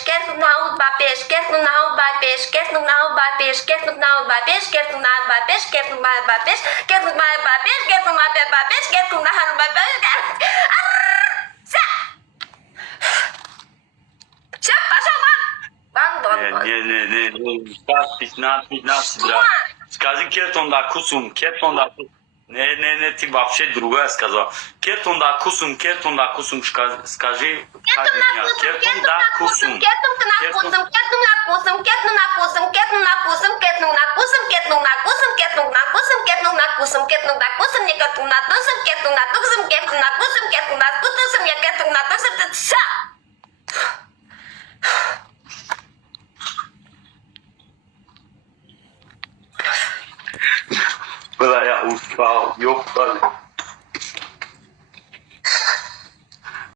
quer no não ba pes, quer no não ba pes, quer no não ba pes, quer no não ba pes, quer no não ba pes, quer no não ba pes, quer no não ba pes, quer no não ba pes, quer no não ba pes. Не, скажи кетон да кусум, не, ты вообще другое сказал. Кетон да кусум, скажи как меня. Кетон да кусум. Бля, я устал, ёптали.